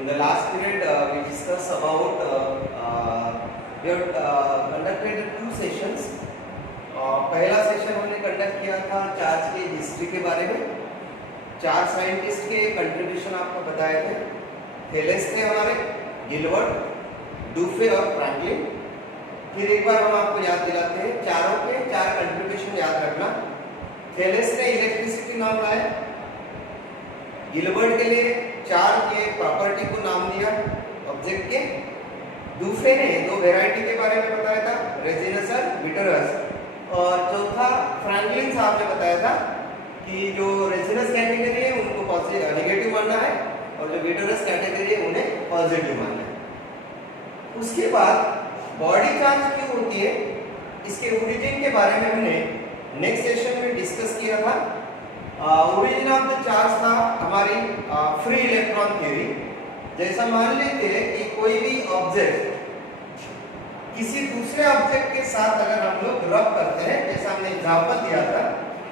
In the last period, we discussed about we have conducted two sessions. पहला session हमने conduct किया था charge की हिस्ट्री के बारे में. चार साइंटिस्ट के कंट्रीब्यूशन आपको बताए थे. थेलेस थे हमारे, गिलबर्ट, डुफे और फ्रैंकलिन. फिर एक बार हम आपको याद दिलाते हैं चारों के चार कंट्रीब्यूशन याद रखना. थेलेस ने इलेक्ट्रिसिटी नाम लाया. गिलबर्ट के लिए चार के प्रॉपर्टी को नाम दिया ऑब्जेक्ट के. डुफे ने दो वेराइटी के बारे में बताया था, रेजिनस और विटरस. और चौथा फ्रैंकलिन साहब ने बताया था कि जो रेजिनस कैटेगरी है उनको पॉजिटिव नेगेटिव मानना है और जो विटरस कैटेगरी है उन्हें पॉजिटिव मानना है. उसके बाद बॉडी चार्ज क्यों होती है इसके ओरिजिन के बारे में हमने नेक्स्ट सेशन में डिस्कस किया था. ओरिजिन ऑफ द चार्ज था हमारी फ्री इलेक्ट्रॉन थ्योरी. जैसा मान लेते हैं कि कोई भी ऑब्जेक्ट किसी दूसरे ऑब्जेक्ट के साथ अगर हम लोग रब करते हैं, जैसा हमने एग्जांपल दिया था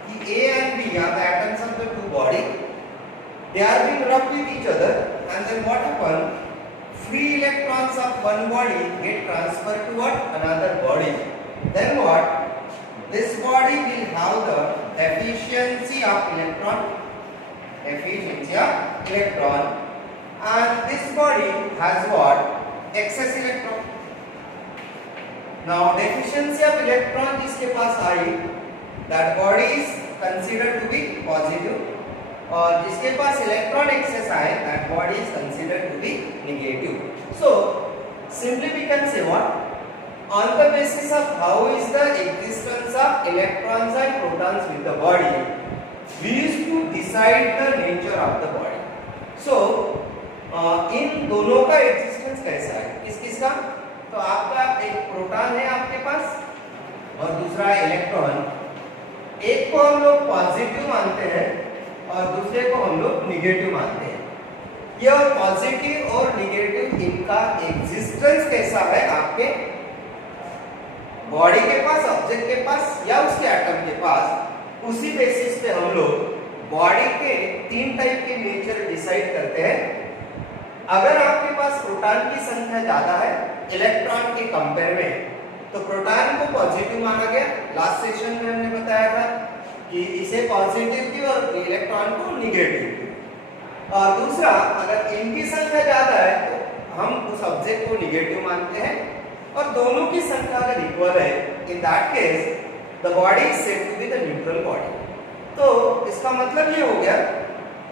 कि A and B are the atoms of the two body, they are being rubbed with each other, and then what happen? Free electrons of one body get transferred to what? Another body. Then what? This body will have the efficiency of electron, and this body has what? Excess electron. Now deficiency of electron जिसके पास आई, that body is considered to be positive, और जिसके पास electron access आए, that body is considered to be negative. So simply we can say what? On the basis of how is the existence of electrons and protons with the body, we used to decide the nature of the body. So इन दोनों का existence कैसा है, किस किस का? तो आपका एक प्रोटॉन है आपके पास और दूसरा है इलेक्ट्रॉन. एक को हम लोग पॉजिटिव मानते हैं और दूसरे को हम लोग निगेटिव मानते हैं. यह पॉजिटिव और निगेटिव इनका एग्जिस्टेंस कैसा है आपके बॉडी के पास, ऑब्जेक्ट के पास या उसके एटम के पास, उसी बेसिस पे हम लोग बॉडी के तीन टाइप के नेचर डिसाइड करते हैं. अगर आपके पास प्रोटॉन की संख्या ज्यादा है इलेक्ट्रॉन के कंपेयर में, तो प्रोटॉन को पॉजिटिव माना गया. लास्ट सेशन में हमने बताया था कि इसे पॉजिटिव की और इलेक्ट्रॉन को निगेटिव की. और दूसरा, अगर इनकी संख्या ज्यादा है तो हम उस ऑब्जेक्ट को निगेटिव मानते हैं, और दोनों की संख्या अगर इक्वल है, in that case the body is said to be the neutral body. तो इसका मतलब ये हो गया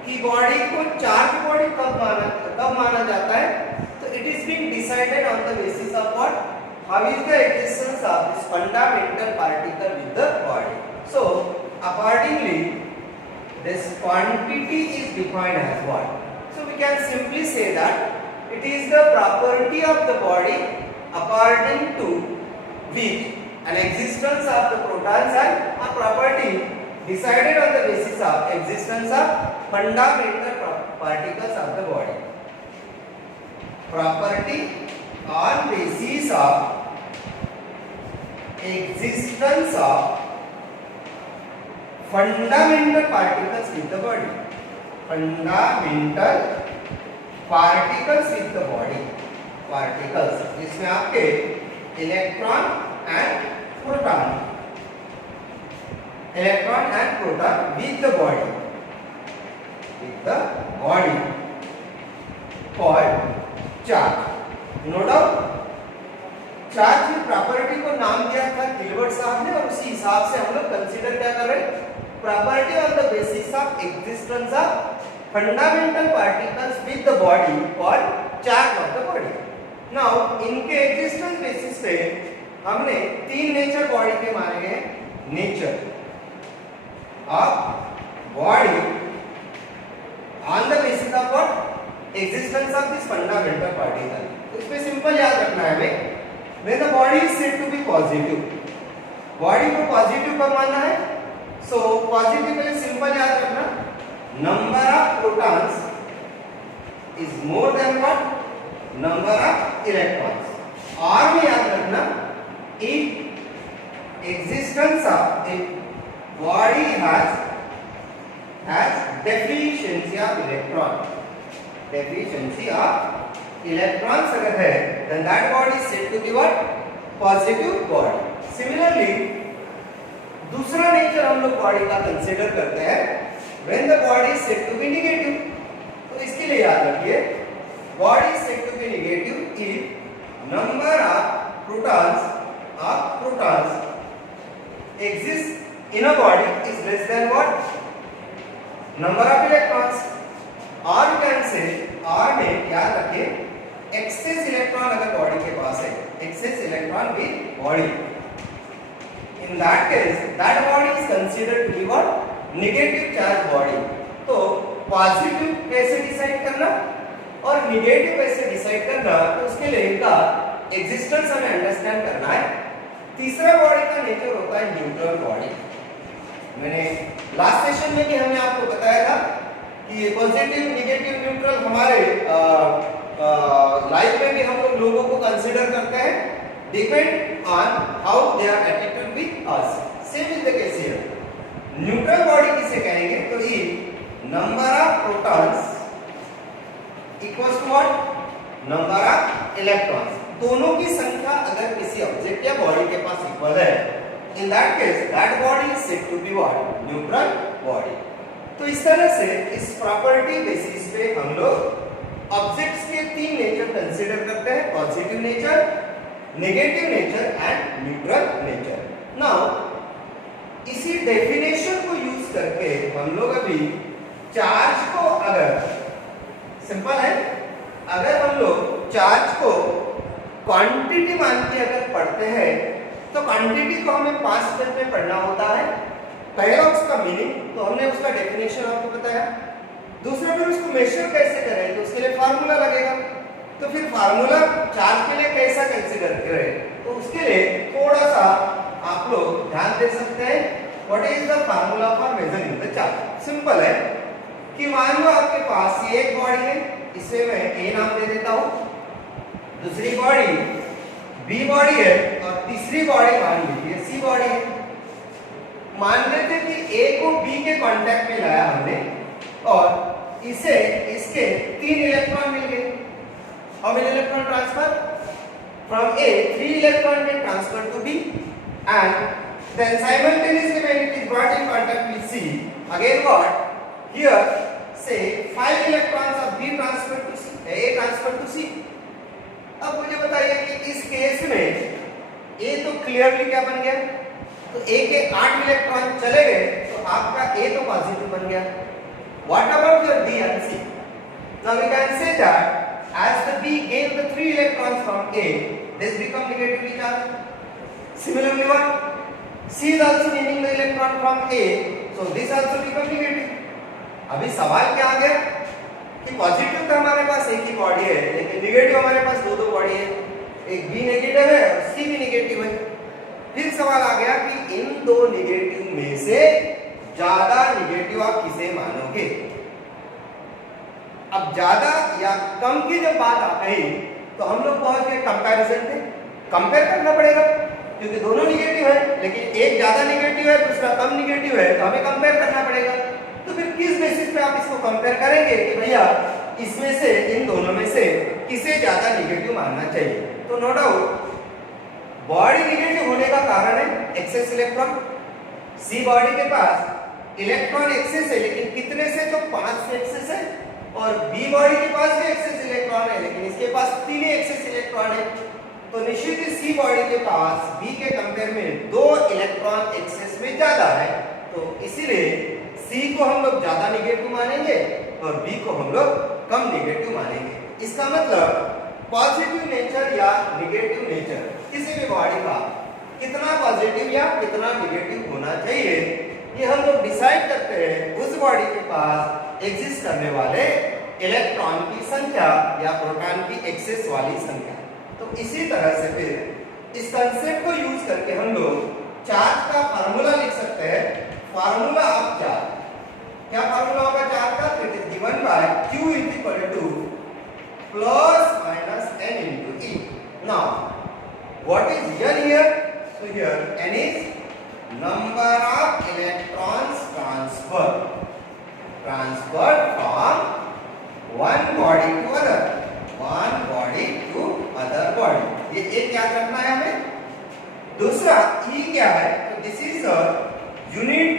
कि बॉडी को चार्ज बॉडी कब माना जाता है, तो it is being decided on the basis of what? How is the existence of this fundamental particle with the body. So accordingly this quantity is defined as what? So we can simply say that it is the property of the body according to which an existence of the protons and a property decided on the basis of existence of fundamental particles of the body. Property on basis of existence of fundamental particles with the body. Fundamental particles with the body. Particles जिसमें आपके electron and proton with the body called charge. No doubt charge की property को नाम दिया था Gilbert साहब ने, और उसी हिसाब से हम लोग कंसीडर क्या कर रहे हैं? Property on the basis of existence of fundamental particles with the body called charge of the body. Now इनके एग्जिस्टेंस बेसिस पे हमने तीन नेचर बॉडी के माने गए. Nature of body on the basis of what? Existence of this fundamental particle. इसमें simple याद रखना है हमें, when the body is said to be positive, body को पॉजिटिव कब मानना है? सो पॉजिटिव के लिए सिंपल याद रखना, number of protons is more than what? Number of electrons. और भी याद रखना, if existence of a body has deficiency of electron, deficiency of electrons अगर है, then that body is said to be what? Positive body. Similarly, दूसरा nature हम लोग body का कंसीडर करते हैं when the body is said to be negative. तो इसके लिए याद रखिए, body is said to be negative if number of protons exist in a body is less than what? Number of electrons. or you can say r में याद रखिए access electron अगर body के पास है, excess electron with body, in that case that body is considered to be what? Negative charge body. तो positive कैसे decide करना और निगेटिव कैसे डिसाइड करना, तो उसके लिए इनका एग्जिस्टेंस हमें अंडरस्टैंड करना है. तीसरा बॉडी का नेचर होता है न्यूट्रल बॉडी. मैंने लास्ट सेशन में भी हमने आपको बताया था कि ये पॉजिटिव नेगेटिव न्यूट्रल हमारे लाइफ में भी हम लोगों को कंसीडर करते हैं, depend on how they are attitude with us. Same is the case here. Neutral body किसे कहेंगे, तो ये number of protons equals to what? Number of electrons. दोनों की संख्या अगर किसी ऑब्जेक्ट या बॉडी के पास इक्वल है, in that case that body is said to be what? Neutral body. तो इस तरह से इस प्रॉपर्टी बेसिस पे हम लोग ऑब्जेक्ट्स के तीन नेचर कंसीडर करते हैं, positive nature, negative nature and neutral nature. Now इसी डेफिनेशन को यूज करके हम लोग अभी चार्ज को, अगर सिंपल है, अगर हम लोग चार्ज को क्वांटिटी मान के अगर पढ़ते हैं तो क्वांटिटी को हमें 5 स्टेप में पढ़ना होता है. पहला उसका मीनिंग, तो हमने उसका डेफिनेशन आपको बताया. दूसरा फिर उसको मेजर कैसे करें, तो उसके लिए फार्मूला लगेगा. तो फिर फार्मूला चार्ज के लिए कैसा कंसीडर करें, तो उसके लिए थोड़ा सा आप लोग ध्यान दे सकते हैं. What is the formula for measuring the charge? Simple है कि मान लो आपके पास ये एक बॉडी है, इसे मैं ए नाम दे देता हूं, दूसरी बॉडी बी बॉडी है और तीसरी बॉडी मान लीजिए सी बॉडी है. मान लेते कि ए को बी के कांटेक्ट में लाया हमने और इसे इसके 3 इलेक्ट्रॉन मिल गए. How many electron transfer? From A 3 electron get transferred to B and then simultaneously when it is brought in contact with C, again what? Here say 5 electrons of B transferred to C, A transferred to C. अब मुझे बताइए कि इस case में A तो clearly क्या बन गया, तो A के 8 इलेक्ट्रॉन चले गए, तो आपका A तो पॉजिटिव बन गया. What about your B and C? Now we can say that as the B gained the 3 electrons from A, this become negatively charged. Similarly what? C is also gaining the electron from A, so this also become negative. अभी सवाल क्या आ गया कि positive तो हमारे पास एक ही body है, लेकिन नेगेटिव हमारे पास दो बॉडी है, एक बी नेगेटिव है और सी भी नेगेटिव है. फिर सवाल आ गया कि इन दो नेगेटिव में से ज्यादा नेगेटिव आप किसे मानोगे. अब ज्यादा या कम की जब बात आ गई तो हम लोग पहुंच गए कंपैरिजन पे. कंपेयर करना पड़ेगा क्योंकि दोनों नेगेटिव है, लेकिन एक ज्यादा नेगेटिव है दूसरा कम नेगेटिव है, तो हमें कंपेयर करना पड़ेगा. तो फिर किस बेसिस पे आप इसको कंपेयर करेंगे कि भैया इसमें से, इन दोनों में से किसे ज्यादा नेगेटिव मानना चाहिए. तो नो डाउट बॉडी नेगेटिव होने का कारण है एक्सेस इलेक्ट्रॉन. सी बॉडी के पास इलेक्ट्रॉन एक्सेस है, लेकिन कितने से, तो 5 से एक्सेस है, और बी बॉडी के पास भी एक्सेस इलेक्ट्रॉन है, लेकिन इसके पास 3 ही एक्सेस इलेक्ट्रॉन है. तो निश्चित ही सी बॉडी के पास बी के कंपेयर में 2 इलेक्ट्रॉन एक्सेस में ज्यादा है. तो इसीलिए सी को हम लोग ज्यादा नेगेटिव मानेंगे और बी को हम लोग कम नेगेटिव मानेंगे. इसका मतलब पॉजिटिव नेचर या नेगेटिव नेचर किसी भी बॉडी का कितना पॉजिटिव या कितना नेगेटिव होना चाहिए, ये हम लोग डिसाइड करते हैं उस बॉडी के पास एग्जिस्ट करने वाले इलेक्ट्रॉन की संख्या या प्रोटॉन की एक्सेस वाली संख्या. तो इसी तरह से फिर इस कंसेप्ट को यूज करके हम लोग चार्ज का फार्मूला लिख सकते हैं. फार्मूला ऑफ चार्ज, क्या फार्मूला होगा चार्ज का? It is given by Q is equal to plus minus n into E. Now what is N here? So here N is number of electrons transferred from one body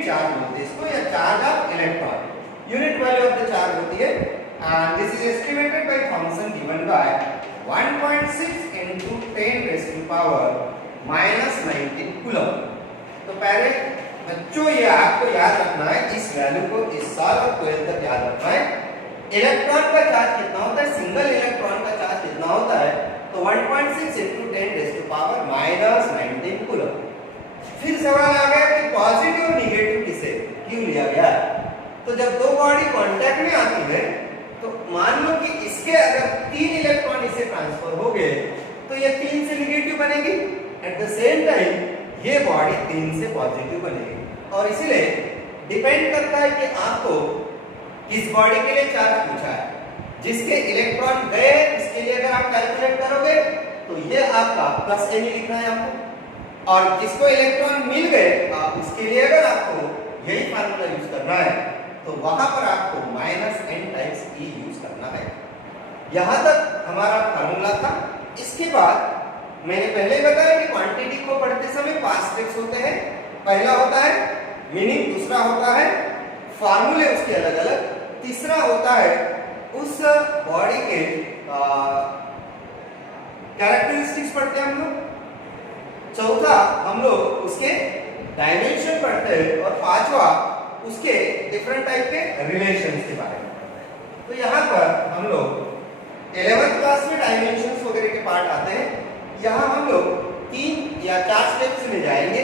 charge बोलते हैं इसको, या charge of electron, unit value of the charge होती है। And this is estimated by Thomson given by 1.6 into 10 raised to power minus 19 coulomb. तो पहले बच्चों ये आपको याद रखना है, इस वैल्यू को इस साल और 12 तक याद रखना है। इलेक्ट्रॉन का चार्ज कितना होता है, सिंगल इलेक्ट्रॉन का चार्ज कितना होता है, तो 1.6 into 10 raised to power minus 19 coulomb. फिर सवाल आ गया कि पॉजिटिव और निगेटिव किसे क्यों लिया गया। तो जब दो बॉडी कांटेक्ट में आती है तो मान लो कि इसके अगर 3 इलेक्ट्रॉन इसे ट्रांसफर हो गए तो ये 3 से निगेटिव बनेगी, एट द सेम टाइम ये बॉडी 3 से पॉजिटिव बनेगी। और इसीलिए डिपेंड करता है कि आपको किस बॉडी के लिए चार्ज पूछा है। जिसके इलेक्ट्रॉन गए इसके लिए अगर आप कैलकुलेट करोगे तो ये आपका प्लस एन लिखना है आपको, और जिसको इलेक्ट्रॉन मिल गए उसके लिए अगर आपको यही फार्मूला यूज करना है तो वहां पर आपको माइनस एन टाइम्स ई यूज करना है। यहां तक हमारा फार्मूला था। इसके बाद मैंने पहले बताया कि क्वांटिटी को पढ़ते समय 5 स्टेप्स होते हैं। पहला होता है मीनिंग, दूसरा होता है फार्मूले उसके अलग अलग, तीसरा होता है उस बॉडी के कैरेक्टरिस्टिक्स पढ़ते हैं हम लोग, चौथा हम लोग उसके डायमेंशन पढ़ते हैं, और पांचवा उसके डिफरेंट टाइप के रिलेशंस के बारे में पढ़ते हैं। तो यहाँ पर हम लोग 11th क्लास में डायमेंशंस वगैरह के पार्ट आते हैं। यहाँ हम लोग 3 या 4 स्टेप्स में जाएंगे।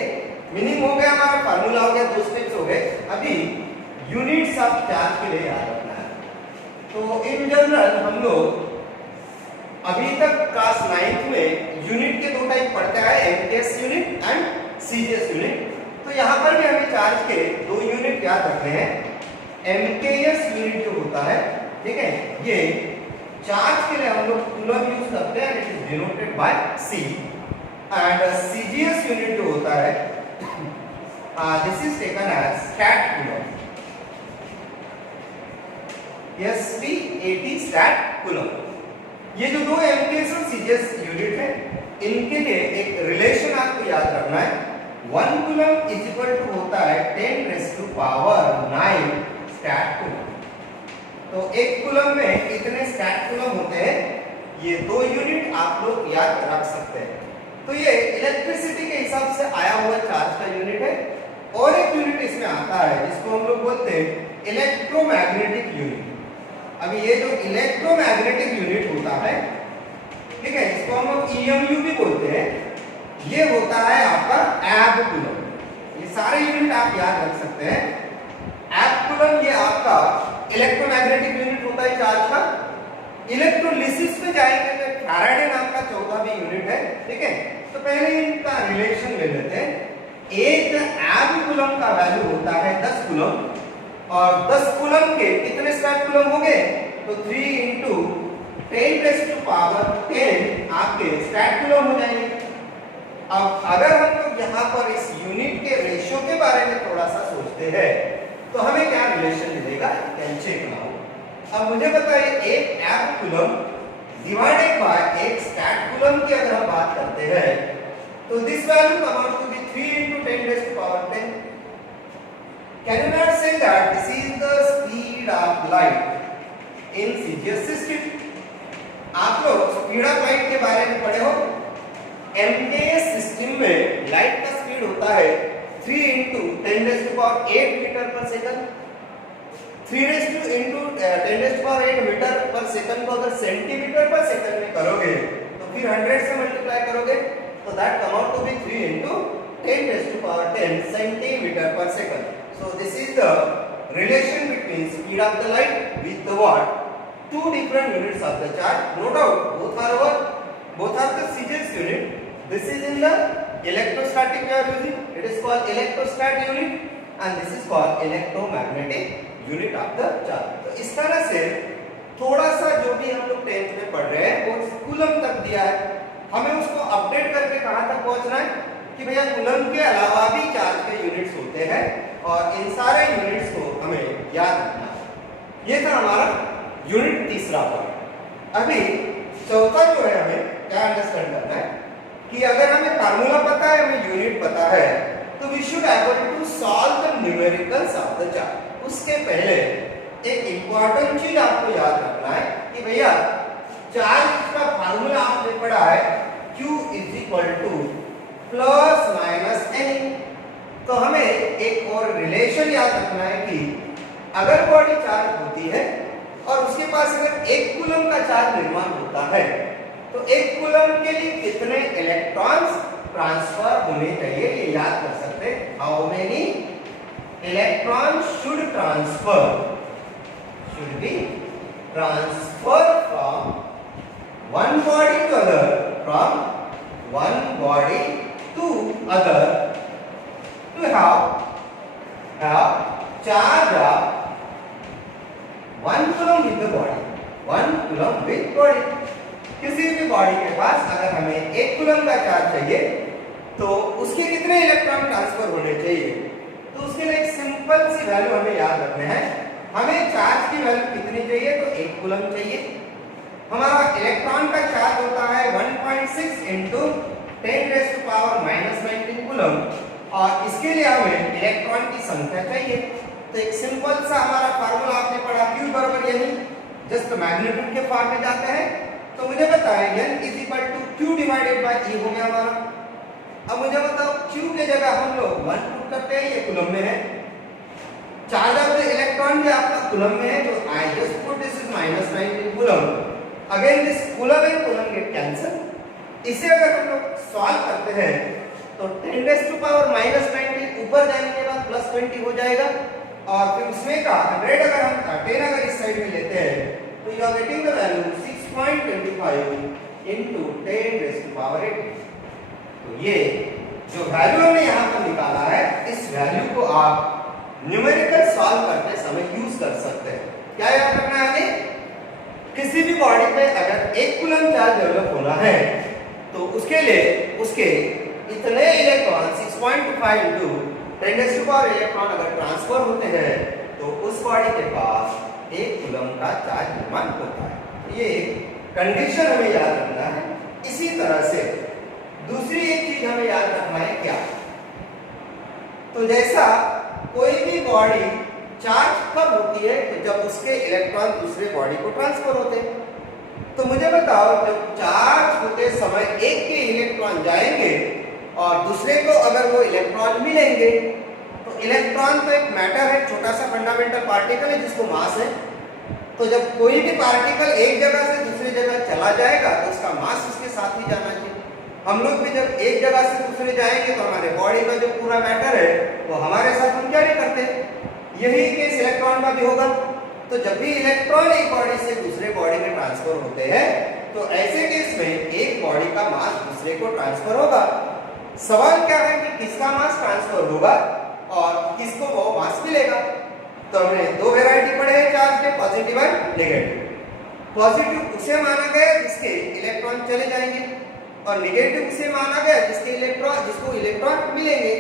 मीनिंग हो गया, हमारा फार्मूला हो गया, 2 स्टेप्स हो गए। अभी यूनिट्स ऑफ चार्ज के लिए याद रखना है। तो इन जनरल हम लोग अभी तक क्लास 9th में यूनिट के 2 टाइप पढ़ते आए, MKS unit and CGS unit. तो यहाँ पर भी हमें चार्ज के 2 यूनिट याद रखने हैं। एमकेएस यूनिट जो होता है, ठीक है, ये चार्ज के लिए हम लोग कूलम यूज करते हैं, it is denoted by C. And CGS unit जो होता है this is taken as stat coulomb, STAT stat coulomb. ये जो 2 एमकेएस और सीजीएस यूनिट है, इनके लिए एक रिलेशन आपको याद रखना है। 1 कूलम इज इक्वल टू होता है 10 raise to power 9 stat coulomb. तो 1 कूलम में कितने स्टैट कूलम होते हैं, ये 2 यूनिट आप लोग याद रख सकते हैं। तो ये इलेक्ट्रिसिटी के हिसाब से आया हुआ चार्ज का यूनिट है। और एक यूनिट इसमें आता है जिसको हम लोग बोलते हैं इलेक्ट्रोमैग्नेटिक यूनिट। अभी ये जो इलेक्ट्रोमैग्नेटिक यूनिट होता है, ठीक है, इसको हम लोग EMU भी बोलते हैं, ये होता है आपका एब कूलम। ये सारे यूनिट आप याद रख सकते हैं। एब कूलम ये आपका इलेक्ट्रोमैग्नेटिक यूनिट होता है चार्ज का। इलेक्ट्रोलिसिस में जाएंगे तो फैराडे नाम का चौथा भी यूनिट है, ठीक है। तो पहले इनका रिलेशन ले लेते हैं। एक एब कूलम का वैल्यू होता है 10 कूलम, और 10 कूलम के कितने स्टैट कूलम हो गए, तो 3 into 10 raised to power 10 आपके स्टैट कूलम हो जाएंगे। अब अगर हम लोग यहाँ पर इस यूनिट के रेशियो के बारे में थोड़ा सा सोचते हैं तो हमें क्या रिलेशन मिलेगा, कैन चेक नाउ। अब मुझे बताइए, एक एब कूलम डिवाइडेड बाय एक स्टैट कूलम की अगर हम बात करते हैं तो this value come out to be 3 into 10 raised to power 10। Can you not say that this is the speed of light in CGS system? आप लोग स्पीड ऑफ लाइट के बारे में पढ़े हो। एमकेएस सिस्टम में लाइट का स्पीड होता है 3 into 10 raised to power 8 metre per second. 3 raised to into 10 raised to power 8 metre per second को अगर सेंटीमीटर पर सेकंड में करोगे तो फिर 100 से मल्टीप्लाई करोगे तो that come out to be 3 into 10 raised to power 10 centimetre पर second. So this is the relation between speed of the light with the what? 2 different units of the charge. No doubt, both are the CGS unit. This is in the electrostatic we are using. It is called electrostat unit, and this is called electromagnetic unit of the charge. तो इस तरह से थोड़ा सा जो भी हम लोग 10th में पढ़ रहे हैं वो कूलम तक दिया है, हमें उसको अपडेट करके कहाँ तक पहुँचना है कि भैया कूलम के अलावा भी चार्ज के यूनिट्स होते हैं और इन सारे यूनिट्स को हमें याद रखना है। ये था हमारा यूनिट तीसरा पार्ट। अभी चौथा जो है हमें क्या अंडरस्टैंड करना है कि अगर हमें फार्मूला पता है, हमें यूनिट पता है, तो we should able to solve the numericals of the charge. उसके पहले एक इंपॉर्टेंट चीज आपको याद रखना है कि भैया चार्ज का फार्मूला आपने पढ़ा है Q is equal to plus minus N. तो हमें एक और रिलेशन याद रखना है कि अगर बॉडी चार्ज होती है और उसके पास अगर 1 कूलम का चार्ज निर्माण होता है तो 1 कूलम के लिए कितने इलेक्ट्रॉन्स ट्रांसफर होने चाहिए ये याद कर सकते हैं। How many electrons should be transfer from one body to other, from one body to other to have charge of 1 coulomb with the body, 1 coulomb with body। किसी भी बॉडी के पास अगर हमें 1 कूलम का चार्ज चाहिए तो उसके कितने इलेक्ट्रॉन ट्रांसफर होने चाहिए, तो उसके लिए एक सिंपल सी वैल्यू हमें याद रखने हैं। हमें चार्ज की वैल्यू कितनी चाहिए, तो 1 कूलम चाहिए। हमारा इलेक्ट्रॉन का चार्ज होता है 1.6 into 10⁻⁻19 कूलम और इसके लिए हमें इलेक्ट्रॉन की संख्या चाहिए। तो एक सिंपल सा हमारा फार्मूला आपने पढ़ा Q बराबर यही जस्ट मैग्नीट्यूड के फॉर्म में जाते हैं। तो मुझे बताएं N is equal to Q divided by E हो गया हमारा। अब मुझे बताओ Q के जगह हम लोग 1 पुट करते हैं, ये कूलम में है। चार्ज ऑफ द इलेक्ट्रॉन भी आपका कूलम में है, तो I just put this is -19 coulomb. Again this coulomb and coulomb get cancel. इसे अगर हम लोग सॉल्व करते हैं तो 10⁻⁻19 ऊपर जाने के बाद +20 हो जाएगा और फिर उसमें का 100 अगर हम 10 अगर इस साइड में लेते हैं तो you are getting the value 6.25 into 10⁻⁸। तो ये जो वैल्यू हमने यहाँ पर निकाला है इस वैल्यू को आप न्यूमेरिकल सॉल्व करते समय यूज कर सकते हैं। क्या याद रखना है हमें, किसी भी बॉडी पे अगर 1 कूलम चार्ज डेवलप होना है तो उसके लिए उसके इतने इलेक्ट्रॉन 6.25 into 10⁻⁸ इलेक्ट्रॉन अगर ट्रांसफर होते हैं तो उस बॉडी के पास 1 कूलम का चार्ज निर्माण होता है। ये कंडीशन हमें याद रखना है। इसी तरह से दूसरी एक चीज हमें याद रखना है क्या, तो जैसा कोई भी बॉडी चार्ज कब होती है, तो जब उसके इलेक्ट्रॉन दूसरे बॉडी को ट्रांसफर होते हैं। तो मुझे बताओ जब चार्ज होते समय एक के इलेक्ट्रॉन जाएंगे और दूसरे को अगर वो इलेक्ट्रॉन मिलेंगे, तो इलेक्ट्रॉन तो एक मैटर है, छोटा सा फंडामेंटल पार्टिकल है जिसको मास है। तो जब कोई भी पार्टिकल एक जगह से दूसरी जगह चला जाएगा तो उसका मास उसके साथ ही जाना चाहिए। हम लोग भी जब एक जगह से दूसरे जाएंगे तो हमारे बॉडी का जो पूरा मैटर है वो हमारे साथ हम कैरी करते हैं। यही केस इलेक्ट्रॉन का भी होगा। तो जब भी इलेक्ट्रॉन एक बॉडी से दूसरे बॉडी में ट्रांसफर होते हैं तो ऐसे केस में एक बॉडी का मास दूसरे को ट्रांसफर होगा। सवाल क्या है कि किसका मास ट्रांसफर होगा और किसको वो मास मिलेगा। तो हमने 2 वैरायटी पढ़े हैं चार्ज के, पॉजिटिव एंड नेगेटिव। पॉजिटिव उसे माना गया जिसके इलेक्ट्रॉन चले जाएंगे और नेगेटिव उसे माना गया जिसको इलेक्ट्रॉन मिलेंगे।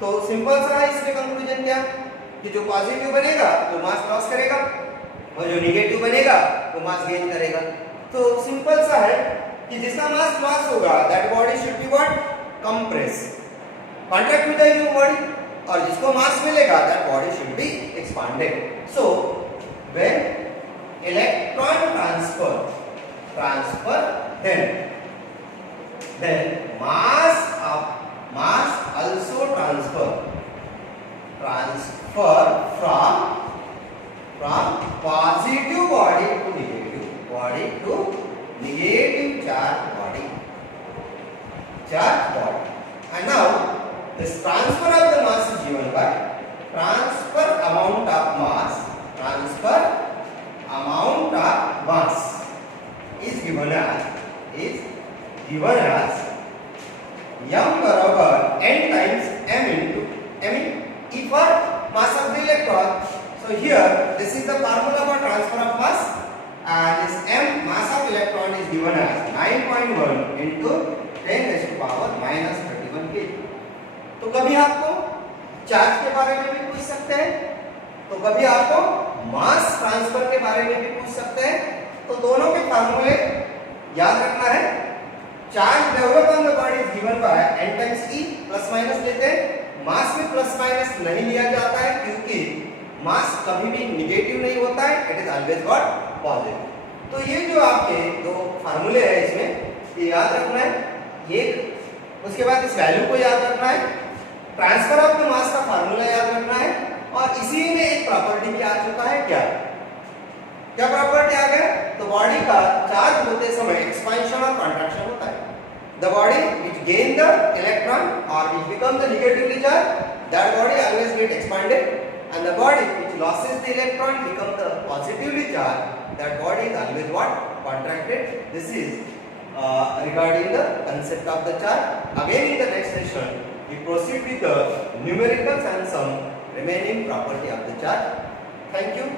तो सिंपल सा है इसमें कंक्लूजन क्या कि जो पॉजिटिव बनेगा वो मास लॉस करेगा और जो नेगेटिव बनेगा वो मास गेन करेगा। तो सिंपल सा है कि जिसका मास लॉस होगा that body should be what, compress, contract हो जाएगी वो बॉडी, और जिसको मास मिलेगा that body should be expanded. So when electron transfer then mass also transfer from positive body to negative charge body. And now this transfer of the mass is given by transfer amount of mass is given as m बराबर n times m into E for mass of the electron. So here this is the formula for transfer of mass and this m mass of electron is given as 9.1 into 10⁻⁻31 kg. तो कभी आपको charge के बारे में भी पूछ सकते हैं तो कभी आपको मास ट्रांसफर के बारे में भी पूछ सकते हैं। तो दोनों के फार्मूले याद रखना है। Charge develop on the body is given by n times E, plus minus लेते हैं मास में प्लस माइनस नहीं लिया जाता है क्योंकि मास कभी भी निगेटिव नहीं होता है, it is always what positive. तो ये जो आपके दो फार्मूले है इसमें ये याद रखना है, एक उसके बाद इस वैल्यू को याद रखना है, ट्रांसफर ऑफ द मास का फार्मूला याद रखना है, और इसी में एक प्रॉपर्टी भी आ चुका है। क्या प्रॉपर्टी आ गया? तो बॉडी का चार्ज होते समय एक्सपेंशन और कंट्रैक्शन होता है। The body which gain the electron or which becomes the negatively charged, that body always get expanded, and the body which loses the electron become the positively charged, that body is always what? Contracted. This is regarding the concept of the charge. Again in the next session we proceed with the numericals and some remaining property of the charge. Thank you.